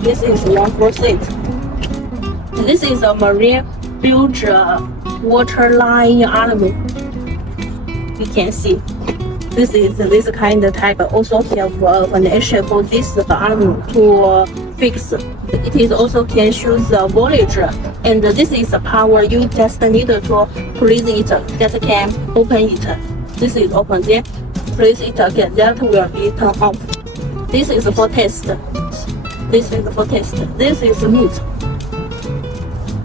This is one for seat. This is a marine bilge waterline element. You can see. This is this kind of type. Also have a connection for this element to fix. It is also can choose the voltage, and this is the power. You just need to press it. That can open it. This is open. Then press it again. That will be turned off. This is for test. This is for test. This is mute.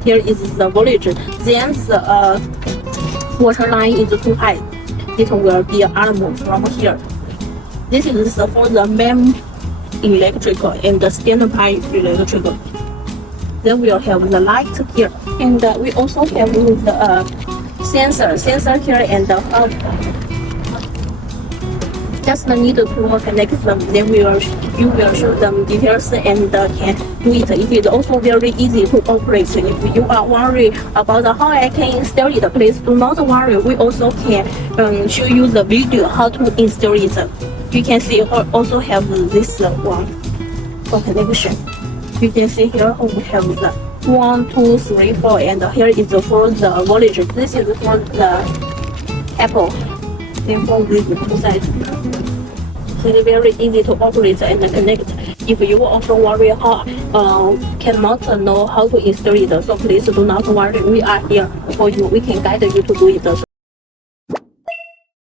Here is the voltage. Then the water line is too high. It will be alarm from here. This is for the main electrical and the standby electrical. Then we'll have the light here, and we also have the sensor here and the hub. Just need to connect them. Then you will show them details and can do it. It is also very easy to operate. If you are worried about how I can install it, please do not worry. We also can show you the video how to install it. You can see also have this one for connection. You can see here we have the 1, 2, 3, 4, and here is for the voltage. This is for the Apple. Then for these two sides. It's very easy to operate and connect. If you also worry how cannot know how to install it, so please do not worry. We are here for you. We can guide you to do it.